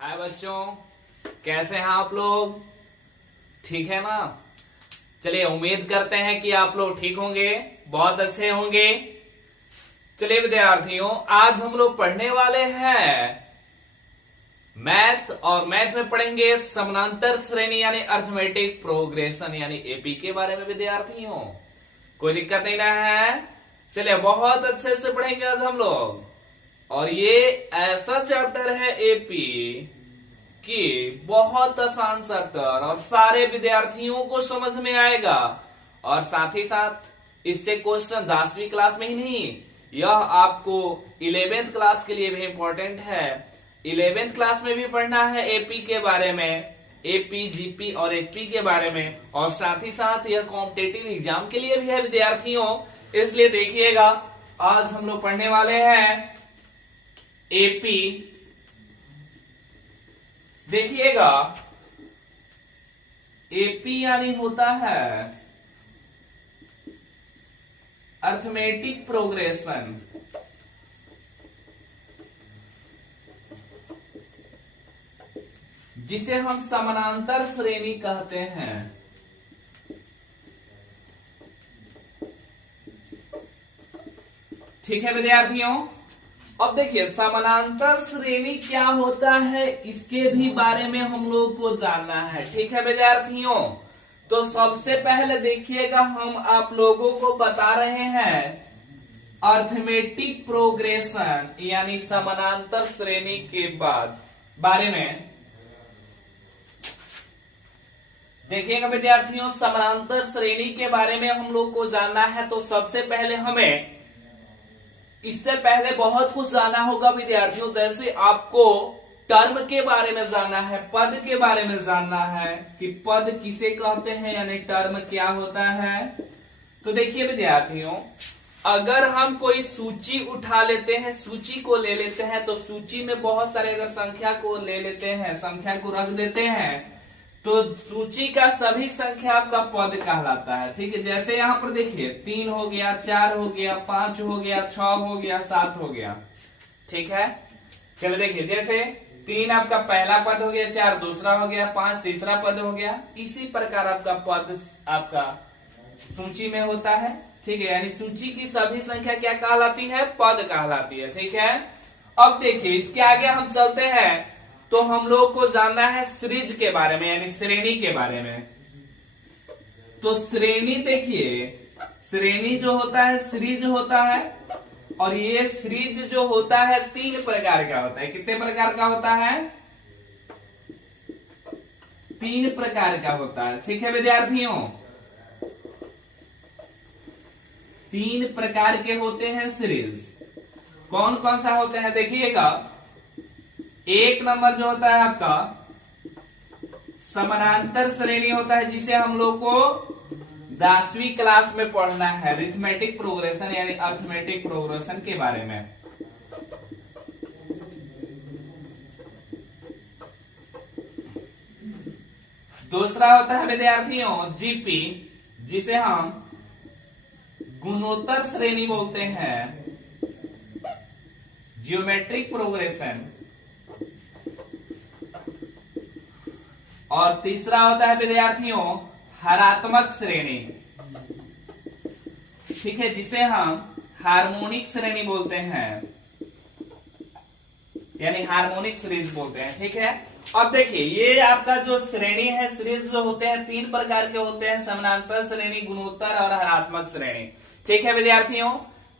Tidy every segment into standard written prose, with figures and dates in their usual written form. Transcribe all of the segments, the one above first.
हाय बच्चों, कैसे हैं आप लोग? ठीक है ना? चलिए, उम्मीद करते हैं कि आप लोग ठीक होंगे, बहुत अच्छे होंगे। चलिए विद्यार्थियों, आज हम लोग पढ़ने वाले हैं मैथ, और मैथ में पढ़ेंगे समानांतर श्रेणी यानी अर्थमेटिक प्रोग्रेशन यानी एपी के बारे में। विद्यार्थियों, कोई दिक्कत नहीं ना है? चलिए, बहुत अच्छे से पढ़ेंगे आज हम लोग। और ये ऐसा चैप्टर है एपी कि बहुत आसान चैप्टर और सारे विद्यार्थियों को समझ में आएगा। और साथ ही साथ इससे क्वेश्चन 10वीं क्लास में ही नहीं, यह आपको 11th क्लास के लिए भी इंपॉर्टेंट है। 11th क्लास में भी पढ़ना है एपी के बारे में, एपी, जीपी और एचपी के बारे में। और साथ ही साथ यह कॉम्पिटेटिव एग्जाम के लिए भी है विद्यार्थियों। इसलिए देखिएगा, आज हम लोग पढ़ने वाले हैं एपी। देखिएगा, एपी यानी होता है अर्थमेटिक प्रोग्रेशन। जिसे हम समानांतर श्रेणी कहते हैं। ठीक है विद्यार्थियों, अब देखिए समानांतर श्रेणी क्या होता है, इसके भी बारे में हम लोग को जानना है। ठीक है विद्यार्थियों, तो सबसे पहले देखिएगा, हम आप लोगों को बता रहे हैं अर्थमेटिक प्रोग्रेशन यानी समानांतर श्रेणी के बाद बारे में। देखिएगा विद्यार्थियों, समानांतर श्रेणी के बारे में हम लोग को जानना है। तो सबसे पहले हमें इससे पहले बहुत कुछ जानना होगा विद्यार्थियों। जैसे आपको टर्म के बारे में जानना है, पद के बारे में जानना है कि पद किसे कहते हैं यानी टर्म क्या होता है। तो देखिए विद्यार्थियों, अगर हम कोई सूची उठा लेते हैं, सूची को ले लेते हैं, तो सूची में बहुत सारे अगर संख्या को ले लेते हैं, संख्या को रख देते हैं, तो सूची का सभी संख्या आपका पद कहलाता है। ठीक है, जैसे यहाँ पर देखिए 3 हो गया, 4 हो गया, 5 हो गया, 6 हो गया, 7 हो गया। ठीक है, चलो देखिए, जैसे 3 आपका पहला पद हो गया, 4 दूसरा हो गया, 5 तीसरा पद हो गया। इसी प्रकार आपका पद आपका सूची में होता है। ठीक है, यानी सूची की सभी संख्या क्या कहलाती है? पद कहलाती है। ठीक है, अब देखिए इसके आगे हम चलते हैं, तो हम लोग को जानना है सीरीज के बारे में यानी श्रेणी के बारे में। तो श्रेणी देखिए, श्रेणी जो होता है सीरीज होता है। और ये सीरीज जो होता है 3 प्रकार का होता है। कितने प्रकार का होता है? 3 प्रकार का होता है। ठीक है विद्यार्थियों, 3 प्रकार के होते हैं सीरीज। कौन कौन सा होते हैं देखिएगा। 1 नंबर जो होता है आपका समानांतर श्रेणी होता है, जिसे हम लोग को 10वीं क्लास में पढ़ना है, अरिथमेटिक प्रोग्रेशन यानी अर्थमेटिक प्रोग्रेशन के बारे में। दूसरा होता है विद्यार्थियों जीपी, जिसे हम गुणोत्तर श्रेणी बोलते हैं, जियोमेट्रिक प्रोग्रेशन। और तीसरा होता है विद्यार्थियों हरात्मक श्रेणी। ठीक है, जिसे हम हार्मोनिक श्रेणी बोलते हैं यानी हार्मोनिक सीरीज बोलते हैं। ठीक है, अब देखिए ये आपका जो श्रेणी है, सीरीज जो होते हैं 3 प्रकार के होते हैं, समानांतर श्रेणी, गुणोत्तर और हरात्मक श्रेणी। ठीक है विद्यार्थियों,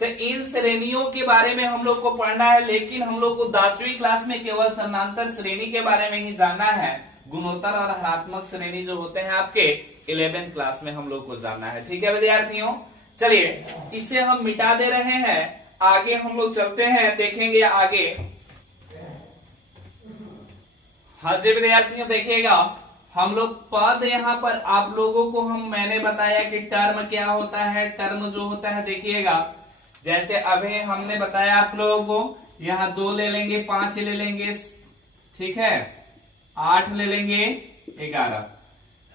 तो इन श्रेणियों के बारे में हम लोग को पढ़ना है, लेकिन हम लोग को 10वीं क्लास में केवल समानांतर श्रेणी के बारे में ही जानना है। गुणोत्तर और हरात्मक श्रेणी जो होते हैं आपके 11th क्लास में हम लोग को जानना है। ठीक है विद्यार्थियों, चलिए इसे हम मिटा दे रहे हैं, आगे हम लोग चलते हैं, देखेंगे आगे। हाँ जी विद्यार्थियों, देखिएगा हम लोग पद, यहाँ पर आप लोगों को मैंने बताया कि टर्म क्या होता है। टर्म जो होता है देखिएगा, जैसे अभी हमने बताया आप लोगों को, यहाँ 2 ले लेंगे, 5 ले लेंगे, ठीक है, 8 ले लेंगे, 11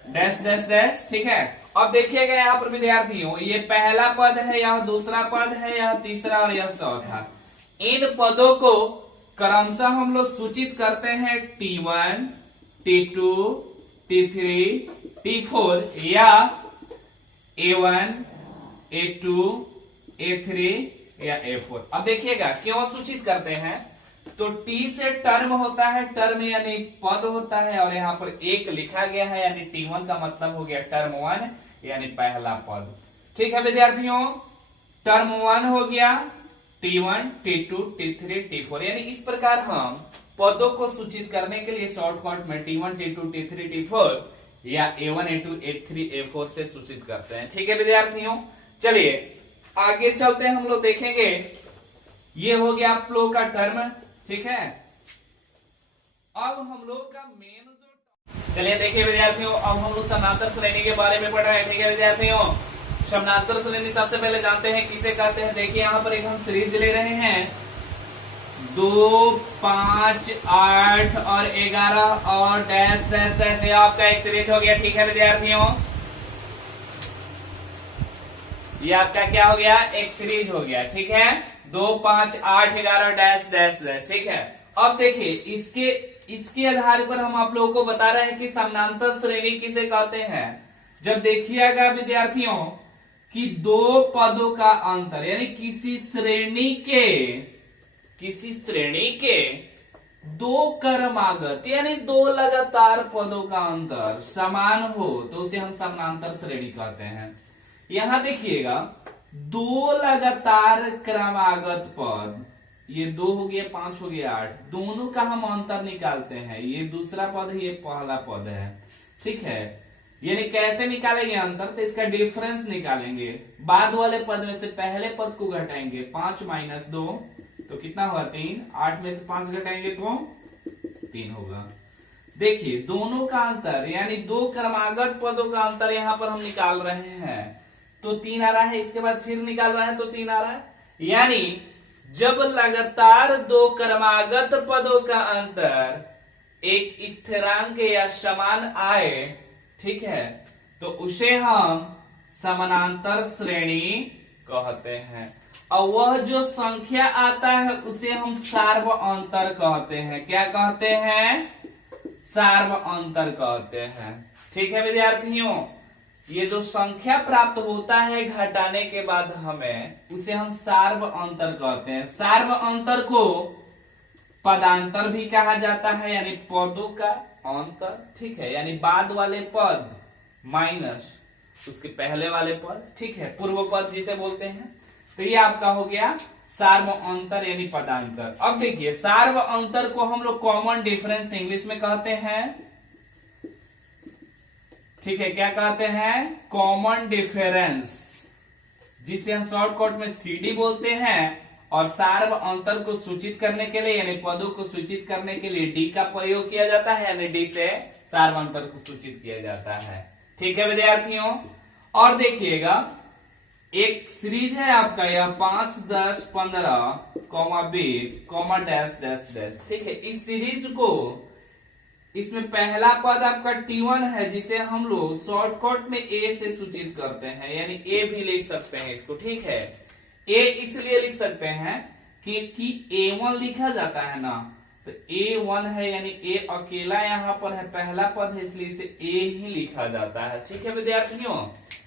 डैश डैश डैश। ठीक है, अब देखिएगा यहाँ पर विद्यार्थियों, ये पहला पद है, यह दूसरा पद है, यह तीसरा और यह चौथा। इन पदों को क्रमशः हम लोग सूचित करते हैं T1, T2, T3, T4 या A1, A2, A3 या A4। अब देखिएगा क्यों सूचित करते हैं, तो T से टर्म होता है, टर्म यानी पद होता है, और यहाँ पर एक लिखा गया है यानी T1 का मतलब हो गया टर्म 1 यानी पहला पद। ठीक है विद्यार्थियों, टर्म 1 हो गया, T1, T2, T3, T4, यानी इस प्रकार हम पदों को सूचित करने के लिए शॉर्टकट में T1, T2, T3, T4 या A1, A2, A3, A4 से सूचित करते हैं। ठीक है विद्यार्थियों, चलिए आगे चलते हैं, हम लोग देखेंगे। ये हो गया आप लोग का टर्म, ठीक है। अब हम लोग का मेन जो, चलिए देखिए विद्यार्थियों, अब हम लोग समानांतर श्रेणी के बारे में पढ़ रहे हैं। ठीक है विद्यार्थियों, समानांतर श्रेणी सबसे पहले जानते हैं किसे कहते हैं। देखिए यहाँ पर एक हम सीरीज ले रहे हैं, 2, 5, 8 और 11 और डैश डैश डैश, ये आपका एक सीरीज हो गया। ठीक है विद्यार्थियों, ये आपका क्या हो गया, एक सीरीज हो गया। ठीक है, 2, 5, 8, 11 डैश डैश डैश। ठीक है, अब देखिए इसके आधार पर हम आप लोगों को बता रहे हैं कि समानांतर श्रेणी किसे कहते हैं। जब देखिएगा विद्यार्थियों कि दो पदों का अंतर यानी किसी श्रेणी के दो क्रमागत यानी दो लगातार पदों का अंतर समान हो तो उसे हम समानांतर श्रेणी कहते हैं। यहां देखिएगा, दो लगातार क्रमागत पद, ये 2 हो गया, 5 हो गया, 8, दोनों का हम अंतर निकालते हैं। ये दूसरा पद है, ये पहला पद है। ठीक है, यानी कैसे निकालेंगे अंतर, तो इसका डिफरेंस निकालेंगे। बाद वाले पद में से पहले पद को घटाएंगे, 5 - 2 तो कितना हुआ, 3। 8 में से 5 घटाएंगे तो 3 होगा। देखिए दोनों का अंतर यानी दो क्रमागत पदों का अंतर यहां पर हम निकाल रहे हैं, तो 3 आ रहा है। इसके बाद फिर निकाल रहे हैं तो 3 आ रहा है। यानी जब लगातार दो क्रमागत पदों का अंतर एक स्थिरांक या समान आए, ठीक है, तो उसे हम समानांतर श्रेणी कहते हैं। और वह जो संख्या आता है उसे हम सार्व अंतर कहते हैं। क्या कहते हैं, सार्व अंतर कहते हैं। ठीक है विद्यार्थियों, ये जो संख्या प्राप्त होता है घटाने के बाद हमें, उसे हम सार्व अंतर कहते हैं। सार्व अंतर को पदांतर भी कहा जाता है, यानी पदों का अंतर। ठीक है, यानी बाद वाले पद माइनस उसके पहले वाले पद, ठीक है, पूर्व पद जिसे बोलते हैं। तो ये आपका हो गया सार्व अंतर यानी पदांतर। अब देखिए सार्व अंतर को हम लोग कॉमन डिफरेंस इंग्लिश में कहते हैं। ठीक है, क्या कहते हैं, कॉमन डिफरेंस, जिसे हम शॉर्टकट में सीडी बोलते हैं। और सार्व अंतर को सूचित करने के लिए यानी पदों को सूचित करने के लिए डी का प्रयोग किया जाता है, यानी डी से सार्व अंतर को सूचित किया जाता है। ठीक है विद्यार्थियों, और देखिएगा एक सीरीज है आपका यह 5, 10, 15, 20, डैश डैश डैश। ठीक है, इस सीरीज को, इसमें पहला पद आपका T1 है, जिसे हम लोग शॉर्टकट में A से सूचित करते हैं, यानी A भी लिख सकते हैं इसको। ठीक है, A इसलिए लिख सकते हैं कि A1 लिखा जाता है ना, तो A1 है यानी A अकेला यहाँ पर है, पहला पद है, इसलिए इसे A ही लिखा जाता है। ठीक है विद्यार्थियों,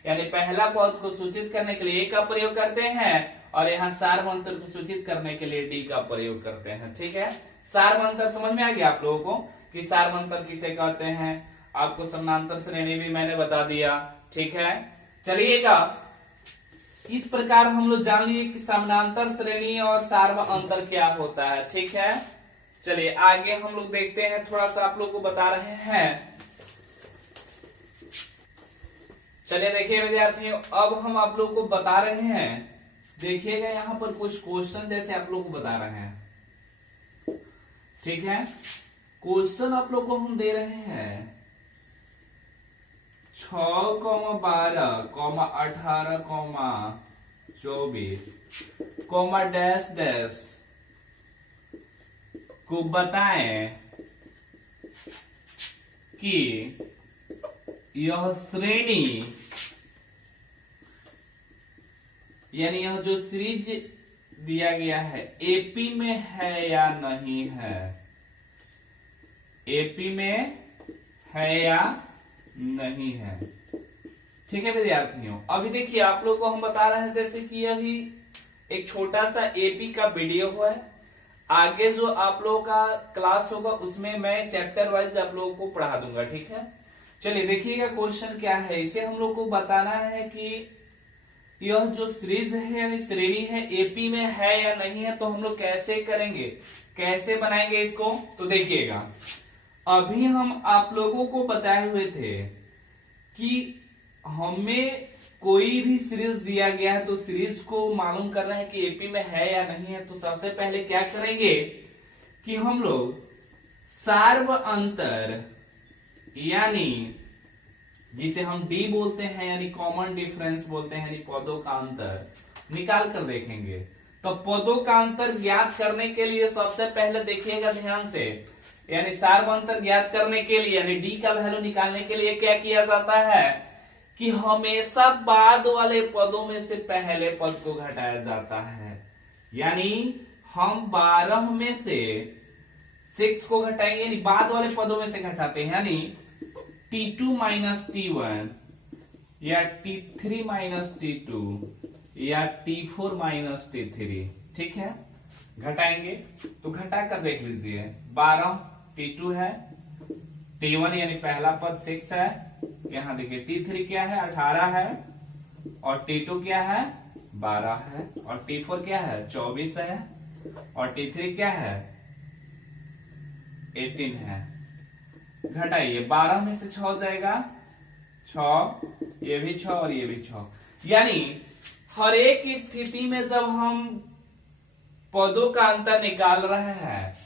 यानी पहला पद को सूचित करने के लिए A का प्रयोग करते हैं और यहाँ सार्व अंतर को सूचित करने के लिए D का प्रयोग करते हैं। ठीक है, सार्व अंतर समझ में आ गया आप लोगों को कि सार्व अंतर किसे कहते हैं। आपको समानांतर श्रेणी भी मैंने बता दिया। ठीक है, चलिएगा इस प्रकार हम लोग जान लिए कि समानांतर श्रेणी और सार्व अंतर क्या होता है। ठीक है, चलिए आगे हम लोग देखते हैं, थोड़ा सा आप लोग को बता रहे हैं। चलिए देखिए विद्यार्थियों, अब हम आप लोग को बता रहे हैं, देखिएगा यहाँ पर कुछ क्वेश्चन जैसे आप लोग को बता रहे हैं। ठीक है, क्वेश्चन आप लोग को हम दे रहे हैं 6, 12, 18, 24, डैश डैश को बताएं कि यह श्रेणी यानी यह जो सीरीज दिया गया है एपी में है या नहीं है, एपी में है या नहीं है। ठीक है विद्यार्थियों, अभी देखिए आप लोग को हम बता रहे हैं जैसे कि अभी एक छोटा सा एपी का वीडियो है, आगे जो आप लोगों का क्लास होगा उसमें मैं चैप्टर वाइज आप लोगों को पढ़ा दूंगा। ठीक है, चलिए देखिएगा क्वेश्चन क्या है। इसे हम लोग को बताना है कि यह जो सीरीज है यानी श्रेणी है एपी में है या नहीं है, तो हम लोग कैसे करेंगे, कैसे बनाएंगे इसको। तो देखिएगा अभी हम आप लोगों को बताए हुए थे कि हमें कोई भी सीरीज दिया गया है तो सीरीज को मालूम करना है कि एपी में है या नहीं है। तो सबसे पहले क्या करेंगे कि हम लोग सार्व अंतर यानी जिसे हम डी बोलते हैं यानी कॉमन डिफरेंस बोलते हैं, यानी पदों का अंतर निकाल कर देखेंगे। तो पदों का अंतर ज्ञात करने के लिए सबसे पहले देखिएगा ध्यान से, यानी सार्व अंतर ज्ञात करने के लिए यानी डी का वैल्यू निकालने के लिए क्या किया जाता है कि हमेशा बाद वाले पदों में से पहले पद को घटाया जाता है। यानी हम 12 में से 6 को घटाएंगे, यानी बाद वाले पदों में से घटाते हैं, यानी T2 माइनस T1 या T3 माइनस T2 या T4 माइनस T3। ठीक है, घटाएंगे तो घटा कर देख लीजिए, 12 T2 है, T1 यानी पहला पद 6 है, यहाँ देखिए T3 क्या है 18 है, और T2 क्या है 12 है, और T4 क्या है 24 है, और T3 क्या है 18 है। घटाइए, 12 में से 6 जाएगा 6, ये भी 6 और ये भी 6। यानी हर एक स्थिति में जब हम पदों का अंतर निकाल रहे हैं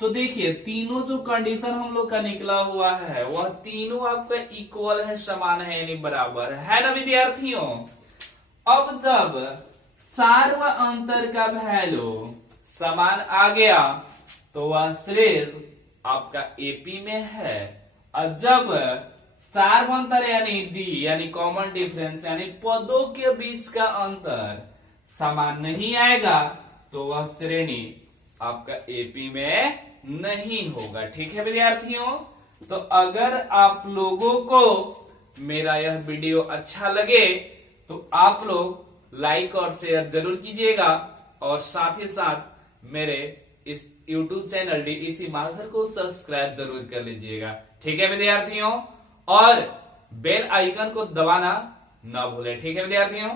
तो देखिए तीनों जो कंडीशन हम लोग का निकला हुआ है वह तीनों आपका इक्वल है, समान है, यानी बराबर है ना विद्यार्थियों। अब जब सार्व अंतर का वैल्यू समान आ गया तो वह सीरीज आपका एपी में है, और जब सार्व अंतर यानी डी यानी कॉमन डिफरेंस यानी पदों के बीच का अंतर समान नहीं आएगा तो वह श्रेणी आपका एपी में नहीं होगा। ठीक है विद्यार्थियों, तो अगर आप लोगों को मेरा यह वीडियो अच्छा लगे तो आप लोग लाइक और शेयर जरूर कीजिएगा, और साथ ही साथ मेरे इस YouTube चैनल डीईसी माघर को सब्सक्राइब जरूर कर लीजिएगा। ठीक है विद्यार्थियों, और बेल आइकन को दबाना ना भूलें। ठीक है विद्यार्थियों।